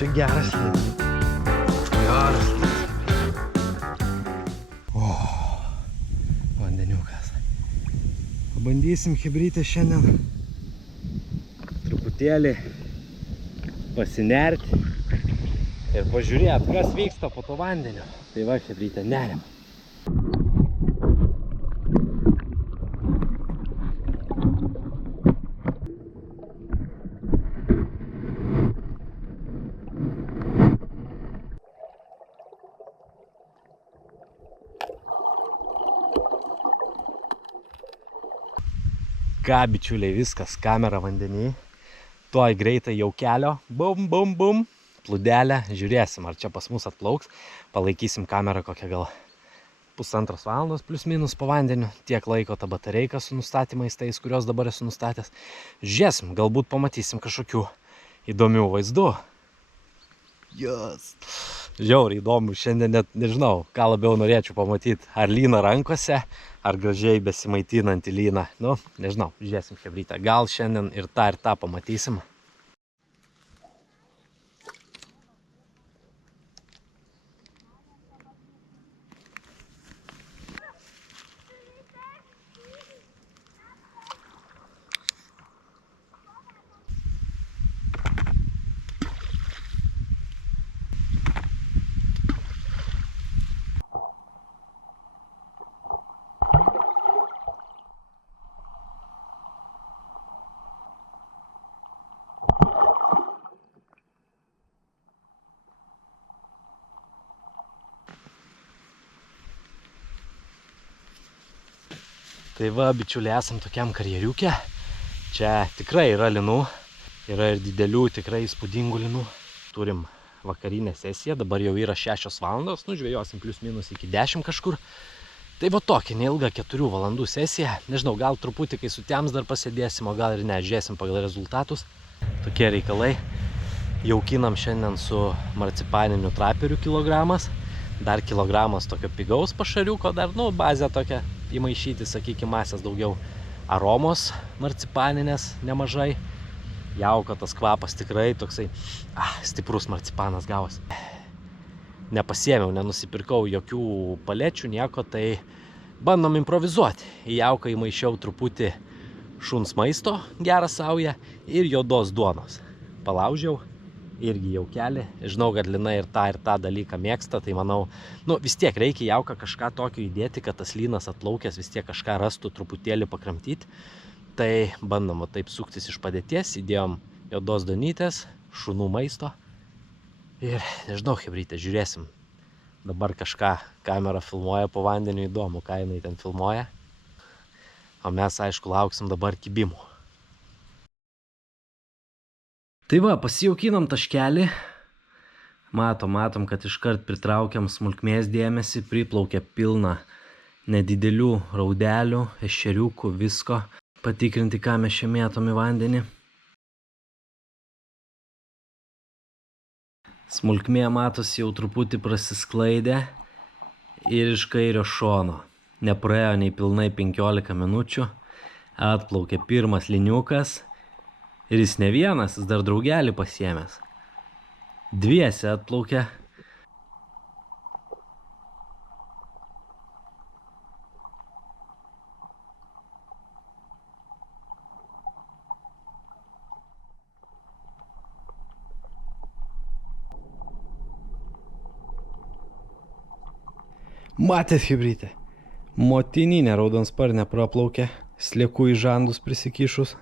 čia geras slidis. Geras slidis. O, vandeniukas. Pabandysim chebrytę šiandien truputėlį pasinerti ir pažiūrėti, kas vyksta po to vandeniu. Tai va, chebrytė, neriam. Ką, bičiuliai, viskas, kamera vandenyje. Tuoj greitai jau kelio. Bum, bum, bum. Plūdelę. Žiūrėsim, ar čia pas mus atplauks. Palaikysim kamerą kokią gal 1,5 valandos plius minus po vandeniu. Tiek laiko ta batareika su nustatymais tais, kurios dabar esu nustatęs. Žiūrėsim, galbūt pamatysim kažkokių įdomių vaizdų. Yes. Žiauriai įdomu. Šiandien net nežinau, ką labiau norėčiau pamatyti. Ar lyną rankose, ar gražiai besimaitinantį lyną. Nu, nežinau, žiūrėsim chebrytę. Gal šiandien ir tą pamatysim. Tai va, bičiuliai, esam tokiam karjeriuke. Čia tikrai yra linų. Yra ir didelių, tikrai įspūdingų linų. Turim vakarinę sesiją. Dabar jau yra 6 valandos. Nu, žvejosim plius minus iki 10 kažkur. Tai va tokia neilga 4 valandų sesija. Nežinau, gal truputį, kai sutems dar pasėdėsim, o gal ir ne, žiūrėsim pagal rezultatus. Tokie reikalai. Jaukinam šiandien su marcipaniniu traperiu kilogramas. Dar kilogramas tokio pigaus pašariuko. Dar, nu, bazę tokią įmaišyti, sakykime, masės daugiau aromos marcipaninės nemažai. Jauko tas kvapas tikrai toksai stiprus marcipanas gavosi. Nepasiėmiau, nenusipirkau jokių palečių, nieko, tai bandom improvizuoti. Į jauką įmaišiau truputį šuns maisto, gerą saują ir juodos duonos. Palaužiau. Irgi jau keli. Žinau, kad lina ir tą dalyką mėgsta, tai manau, nu vis tiek reikia jauką kažką tokio įdėti, kad tas lynas atplaukęs vis tiek kažką rastų truputėlį pakramtyti. Tai bandom taip suktis iš padėties, įdėjom juodos duonytės, šunų maisto. Ir nežinau, chebrytė, žiūrėsim. Dabar kažką kamera filmuoja po vandeniu, įdomu, ką jinai ten filmuoja. O mes, aišku, lauksim dabar kibimų. Tai va, pasijaukinam taškelį. Matom, kad iškart pritraukiam smulkmės dėmesį, priplaukia pilna nedidelių raudelių, ešeriukų, visko. Patikrinti, ką mes čia mėtom į vandenį. Smulkmė matosi jau truputį prasisklaidė ir iš kairio šono. Nepraėjo nei pilnai 15 minučių. Atplaukė pirmas liniukas. Ir jis ne vienas, jis dar draugelį pasiėmęs. Dviese atplaukė. Matėt, chebrytė? Motininė raudansparnė praplaukė, sliekų į žandus prisikišus.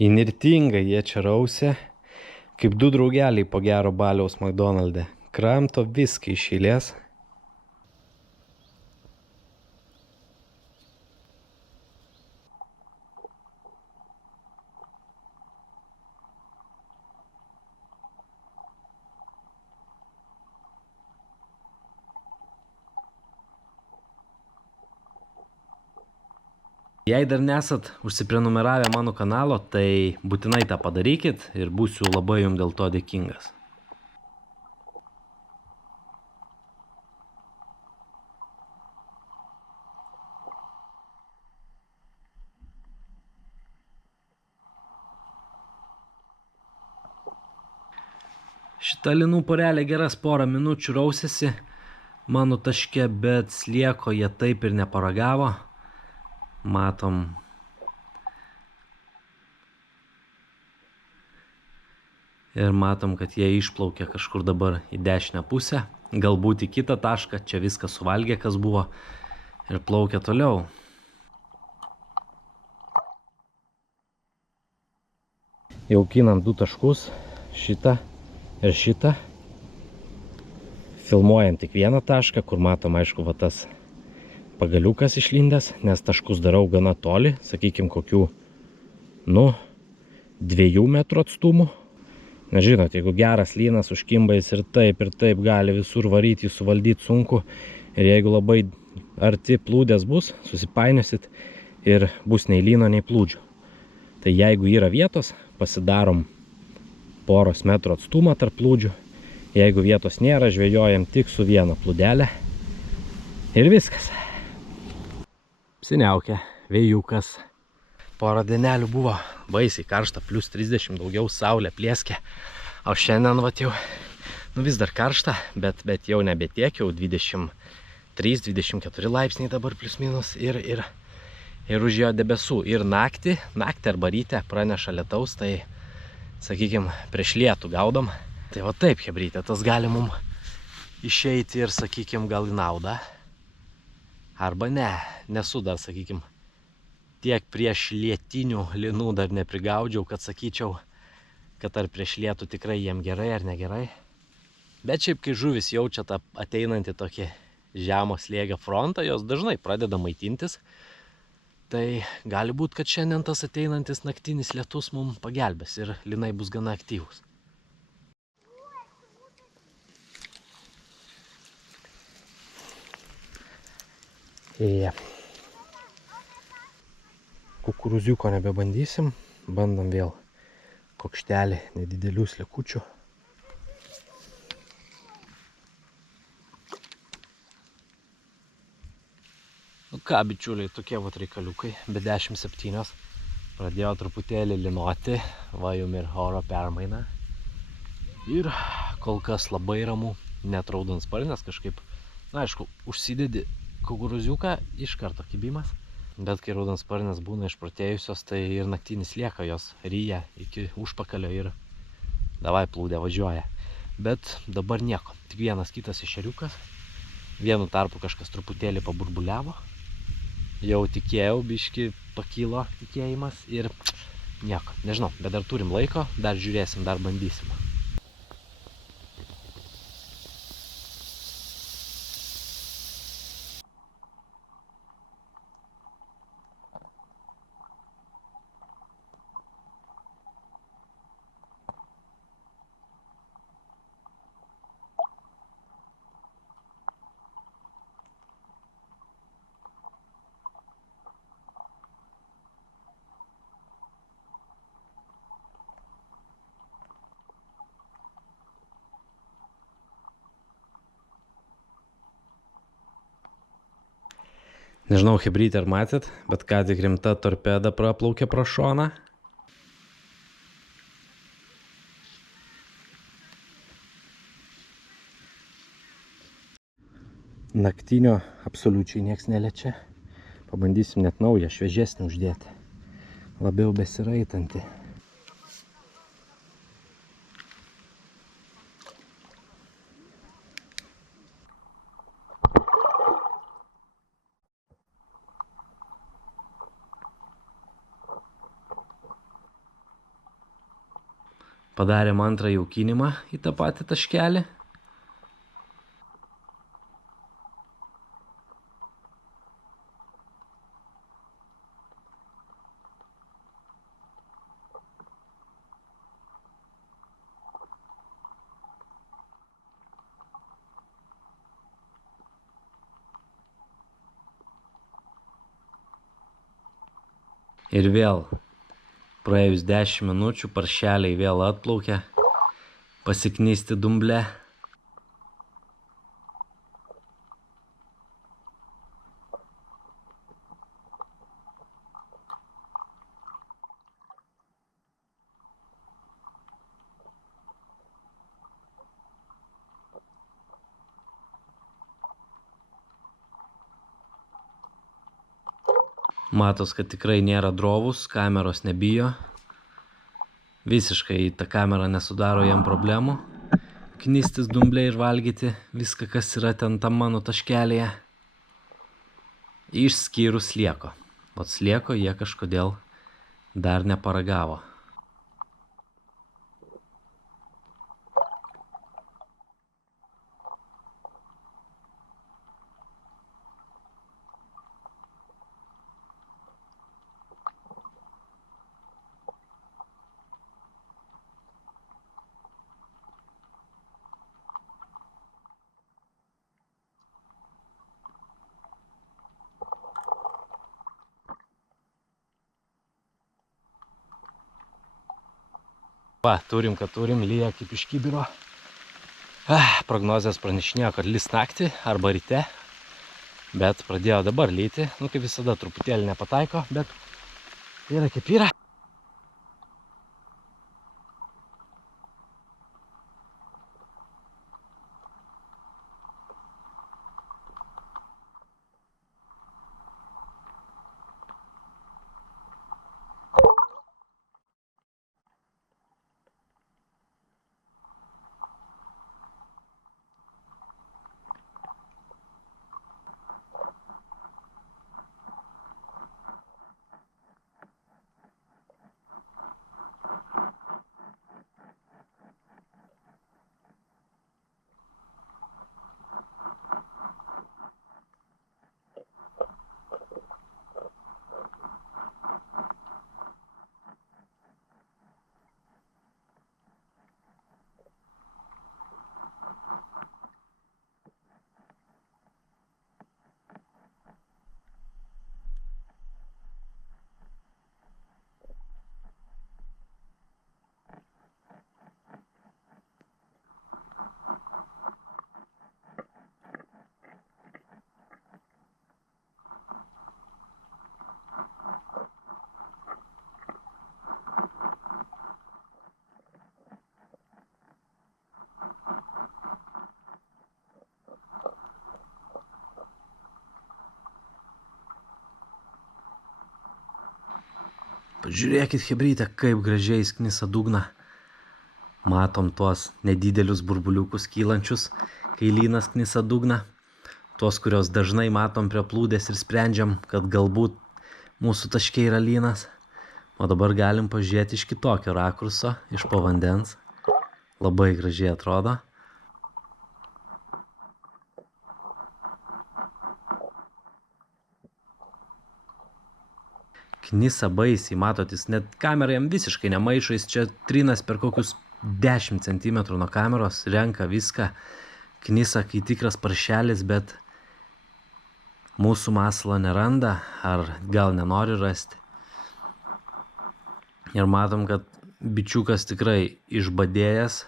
Įnirtingai jie čia rausė, kaip 2 draugeliai po gero baliaus McDonald'e. Kramto viską iš eilės. Jei dar nesat užsiprenumeravę mano kanalo, tai būtinai tą padarykit ir būsiu labai jums dėl to dėkingas. Šita linų porelė geras porą minučių rausėsi mano taške, bet slieko jie taip ir neparagavo. Matom. Ir matom, kad jie išplaukė kažkur dabar į dešinę pusę. Galbūt į kitą tašką, čia viską suvalgė, kas buvo. Ir plaukė toliau. Jaukinam 2 taškus. Šitą ir šitą. Filmuojam tik vieną tašką, kur matom, aišku, va tas pagaliukas išlindęs, nes taškus darau gana toli, sakykim, kokių, 2 metrų atstumų. Na, žinot, jeigu geras lynas užkimba, jis ir taip gali visur varyti, jį suvaldyti sunku. Ir jeigu labai arti plūdės bus, susipainiosit ir bus nei lyno, nei plūdžių. Tai jeigu yra vietos, pasidarom poros metrų atstumą tarp plūdžių. Jeigu vietos nėra, žvejojam tik su viena plūdelė. Ir viskas. Apsiniaukė, vėjukas. Porą dienelių buvo baisiai karšta, plus 30, daugiau saulė plėskė. O šiandien vat jau, vis dar karšta, bet jau nebetiek, jau 23-24 laipsniai dabar plus minus. Ir užėjo debesų. Ir naktį arba ryte praneša lietaus, tai, sakykime, prieš lietų gaudom. Tai va taip, chebrytė, tas gali mum išeiti ir, sakykime, gal į naudą. Arba ne, nesu dar, sakykime, tiek prieš lietinių linų dar neprigaudžiau, kad sakyčiau, kad ar prieš lietų tikrai jiem gerai ar negerai. Bet šiaip, kai žuvis jaučia tą ateinantį tokį žemo slėgio frontą, jos dažnai pradeda maitintis. Tai gali būti, kad šiandien tas ateinantis naktinis lietus mums pagelbės ir linai bus gana aktyvūs. Kukurūziuko nebebandysim, bandom vėl kokštelį nedidelių slikučių. Nu ką, bičiuliai, tokie vat reikaliukai, be 17. Pradėjo truputėlį linoti, va jum ir oro permaina. Ir kol kas labai ramu, net raudansparnės kažkaip, na aišku, užsidedi kukurūziuką, iš karto kibimas. Bet kai raudansparnės būna išprotėjusios, tai ir naktinis lieka, jos ryja iki užpakalio ir davai plūdė važiuoja. Bet dabar nieko, tik vienas kitas ešeriukas. Vienu tarpu kažkas truputėlį paburbuliavo. Jau tikėjau, biški pakilo tikėjimas ir nieko, nežinau, bet dar turim laiko, dar žiūrėsim, dar bandysim. Nežinau, chebrytė, ar matėt, bet ką tik rimta torpeda praplaukė pro šoną. Naktinio absoliučiai nieks neliečia. Pabandysim net naują, šviežesnį uždėti. Labiau besiraitanti. Padarėm antrą jaukinimą į tą patį taškelį. Ir vėl, praėjus 10 minučių, paršeliai vėl atplaukė, pasiknisti dumble. Matos, kad tikrai nėra drovus, kameros nebijo. Visiškai ta kamera nesudaro jam problemų. Knistis dumbliai ir valgyti viską, kas yra ten tam mano taškelėje. Išskyrus slieko. O slieko jie kažkodėl dar neparagavo. Va, turim, lyja kaip iš kibiro. Prognozės pranešinėjo, kad lis naktį arba ryte. Bet pradėjo dabar lyti. Nu, kaip visada, truputėlį nepataiko, bet yra kaip yra. Pažiūrėkit, chebryte, kaip gražiai knisa dugną. Matom tuos nedidelius burbuliukus kylančius, kai lynas knisa dugną. Tuos, kurios dažnai matom prie plūdės ir sprendžiam, kad galbūt mūsų taške yra lynas. O dabar galim pažiūrėti iš kitokio rakurso, iš po vandens. Labai gražiai atrodo. Knisa baisiai, matot, jis net kamera jam visiškai nemaišo, jis čia trinas per kokius 10 cm nuo kameros, renka viską, knisa kai tikras paršelis, bet mūsų masalą neranda, ar gal nenori rasti. Ir matom, kad bičiukas tikrai išbadėjęs.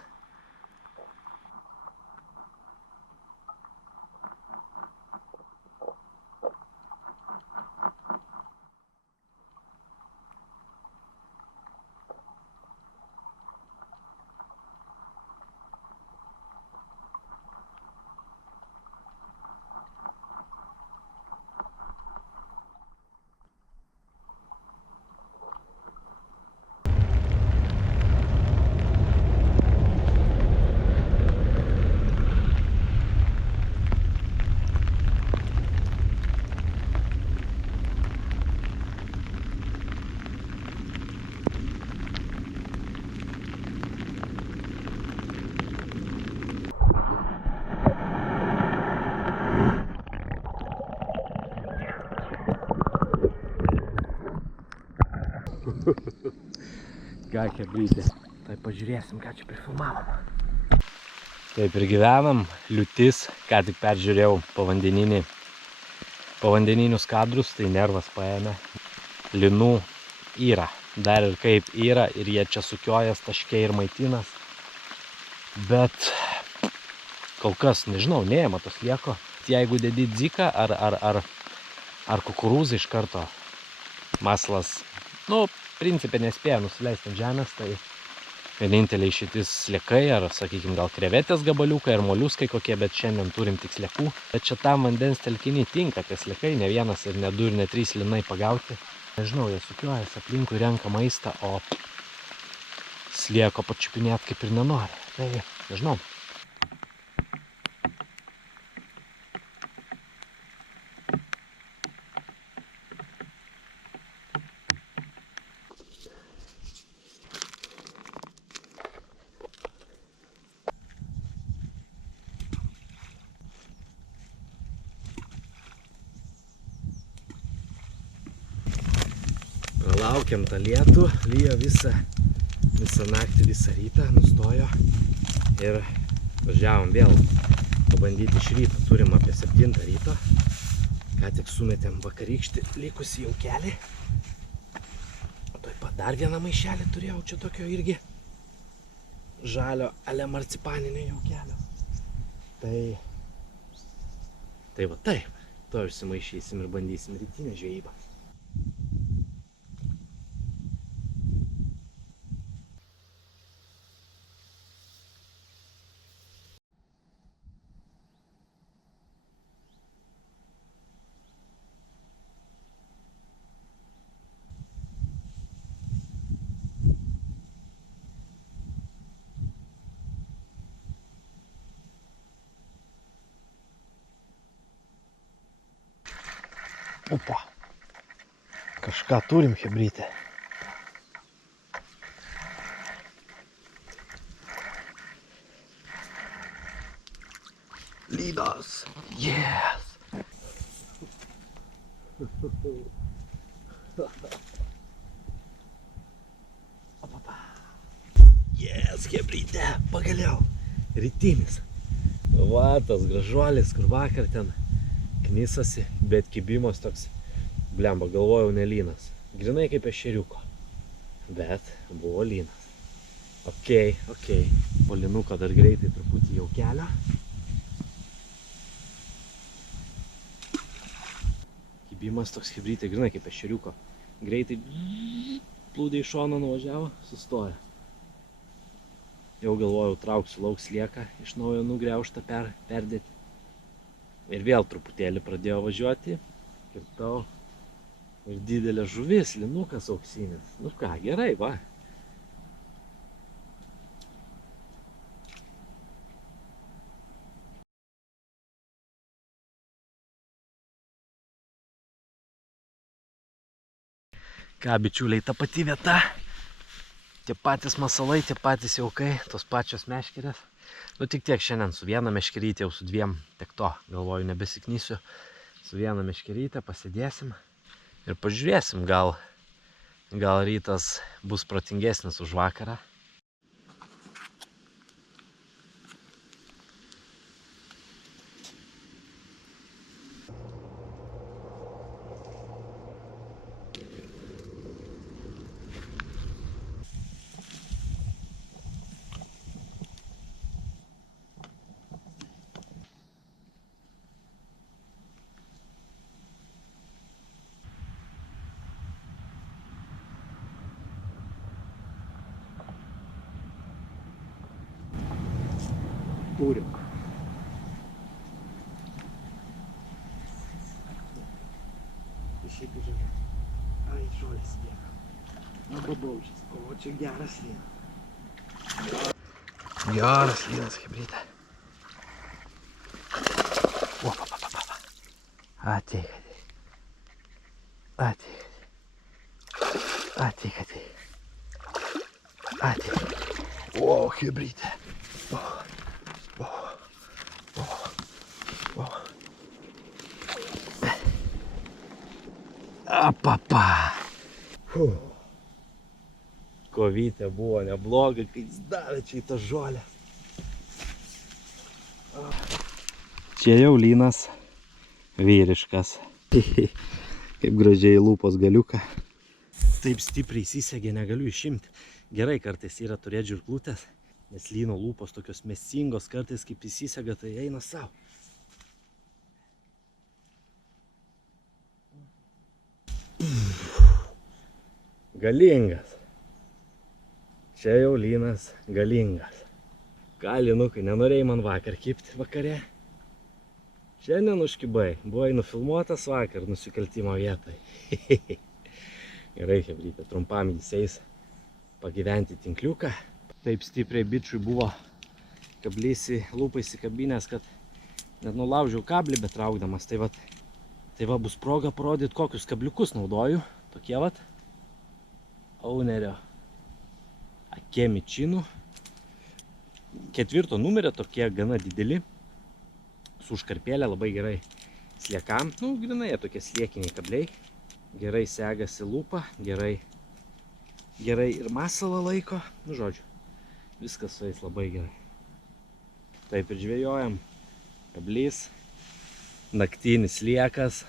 Ką chebrytė, tai pažiūrėsim, ką čia prifilmavom. Taip ir gyvenam, liūtis, ką tik peržiūrėjau povandeninius kadrus, tai nervas paėmė. Linų yra, dar ir kaip yra, ir jie čia sukiojas taške ir maitinas. Bet kol kas, nežinau, neėma tos lieko. Jeigu dedi dziką ar kukurūzą iš karto, masalas, nu, principė nespėja nusileisti ant žemės, tai Vienintelė išeitis sliekai, ar, sakykime, gal krevetės gabaliukai, ar moliuskai kokie, bet šiandien turim tik sliekų. Bet čia tam vandens telkinį tinka tie sliekai, ne vienas ir ne du ir ne trys linai pagauti. Nežinau, jie sukiuojas aplinkui, renka maistą, o slieko pačiupinėt kaip ir nenori. Tai, nežinau. Laukiam tą lietų, lyjo visą naktį, visą rytą, nustojo ir važiavom vėl pabandyti iš ryto. Turim apie 7 ryto, ką tik sumetėm vakarykštį likusį jaukelį. Taip pat dar vieną maišelį turėjau, čia tokio irgi žalio ale marcipaninio jaukelio. Tai va taip, to išsimaišysim ir bandysim rytinę žvejybą. Opa, kažką turim chebrytę. Lydas, yes! Yes, chebrytė, pagaliau, rytinis. Va, tas gražuolis, kur vakar ten knisasi, bet kibimas toks, blemba, galvojau ne lynas. Grinai kaip ešeriuko, bet buvo lynas. Okei. Po lynuko dar greitai truputį jaukelio. Kibimas toks chebrytė, grinai kaip ešeriuko. Greitai plūdė į šoną nuvažiavo, sustoja. Jau galvojau, trauksiu lauk slieką, iš naujo nugriaužtą perdėti. Ir vėl truputėlį pradėjo važiuoti. Kirtau. Ir didelė žuvis, linukas auksinis. Nu ką, gerai, va. Ką, bičiuliai, ta pati vieta. Tie patys masalai, tie patys jaukai, tos pačios meškerės. Nu tik tiek šiandien su viena meškerytė, jau su dviem, tiek to, galvoju, nebesiknysiu. Su viena meškerytė pasėdėsim ir pažiūrėsim, gal rytas bus protingesnis už vakarą. Turim. Šiaip žiūrėk. Ai, žolės lieka. Arba baužys. O, čia geras lynas. Geras lynas, chebrytė. O, pa. Ateik. O, chebrytė. Apapa. Kovytė buvo nebloga, kai jis davė čia į tą žolę. Čia jau lynas vyriškas. Kaip gražiai lūpos galiuką. Taip stipriai įsisegė, negaliu išimti. Gerai kartais yra turėti žirklutės, nes lyno lūpos tokios mesingos, kartais kaip įsisega, tai eina savo. Galingas. Čia jau lynas galingas. Ką, linukai, nenorėjai man vakar kibti vakare? Šiandien užkibai. Buvai nufilmuotas vakar nusikaltimo vietoj. Gerai, hebrytė, trumpam jis eis pagyventi tinkliuką. Taip stipriai bičiui buvo kablys į lūpą įsikabinęs, kad net nulaužiau kablį betraukdamas. Tai va bus proga parodyti, kokius kabliukus naudoju. Tokie vat Ownerio Akemičinų. 4 numerio, tokie gana dideli. Su užkarpėlė labai gerai sliekam. Nu, grinai jie tokie sliekiniai kabliai. Gerai segasi lūpą, gerai ir masalą laiko. Nu, žodžiu, viskas su jais labai gerai. Taip ir žvejojam. Kablys, naktinis sliekas.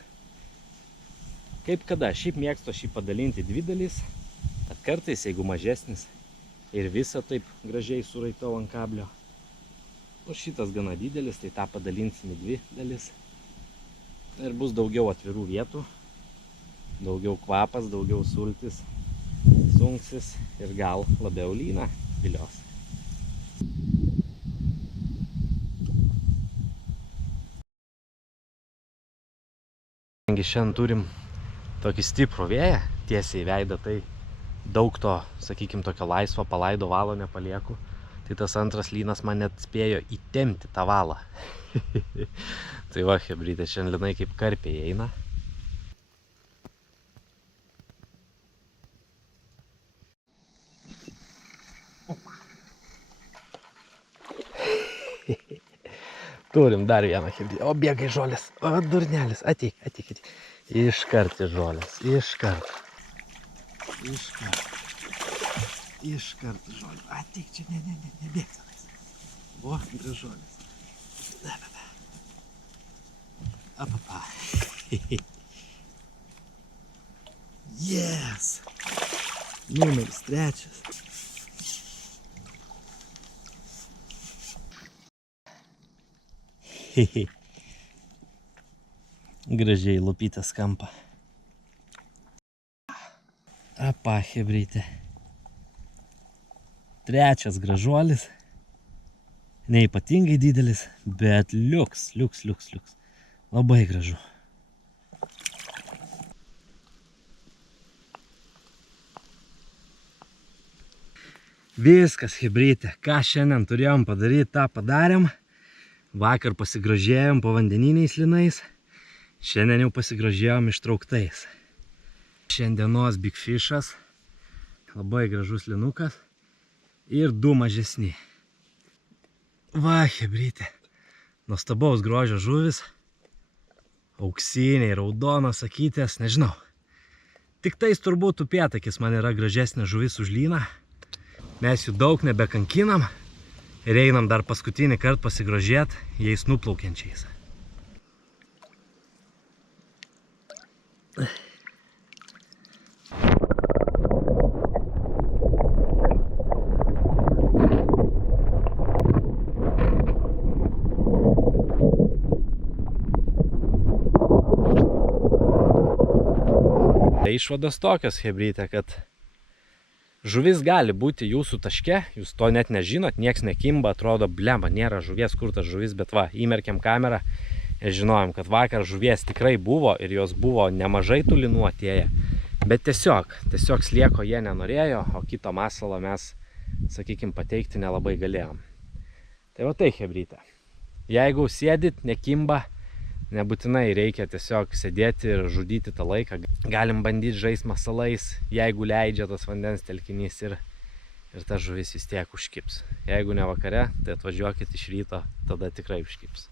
Kaip kada, šiaip mėgstu šį padalinti 2 dalis. Bet kartais, jeigu mažesnis, ir visą taip gražiai suraitau ant kablio. O šitas gana didelis, tai tą padalinsim į 2 dalis. Ir bus daugiau atvirų vietų, daugiau kvapas, daugiau sultis, sunksis ir gal labiau lyną vilios. Šiandien turim tokį stiprų vėją tiesiai į veidą, tai daug to, sakykime, tokio laisvo palaido valo nepalieku. Tai tas antras lynas man net spėjo įtempti tą valą. Tai va, hebrytė, šiandien linai kaip karpiai eina. Turim dar vieną hebrytę. O, bėga į žolės. O, durnelis, ateik. Iškart į žolės, iškart į žolės. Ateik čia, nebėg tenais. O, gražolės. Apapa. Yes! Numeris 3. Gražiai lupytas kampą. Apa, hebrytė. 3 gražuolis. Neypatingai didelis, bet liuks. Labai gražu. Viskas, hebrytė. Ką šiandien turėjom padaryti, tą padarėm. Vakar pasigrožėjom povandeniniais linais. Šiandien jau pasigrožėjom ištrauktais. Šiandienos Big Fishas. Labai gražus linukas. Ir 2 mažesni. Va, hebrytė. Nuostabaus grožio žuvis. Auksiniai, raudonos akytės, nežinau. Tik tais turbūt upėtakis man yra gražesnė žuvis už lyną. Mes jų daug nebekankinam. Ir einam dar paskutinį kartą pasigrožėti jais nuplaukiančiais. Išvados tokios, hebrytė, kad žuvis gali būti jūsų taške, jūs to net nežinot, nieks nekimba, atrodo, blemba, nėra žuvies, kur tas žuvis, bet va, įmerkiam kamerą ir žinojom, kad vakar žuvies tikrai buvo ir jos buvo nemažai tų linų atėję, bet tiesiog slieko jie nenorėjo, o kito masalo mes, sakykime, pateikti nelabai galėjom. Tai va tai, hebrytė, jeigu sėdit, nekimba, nebūtinai reikia tiesiog sėdėti ir žudyti tą laiką. Galim bandyti žaisti masalais, jeigu leidžia tas vandens telkinys ir ta žuvis vis tiek užkips. Jeigu ne vakare, tai atvažiuokit iš ryto, tada tikrai užkips.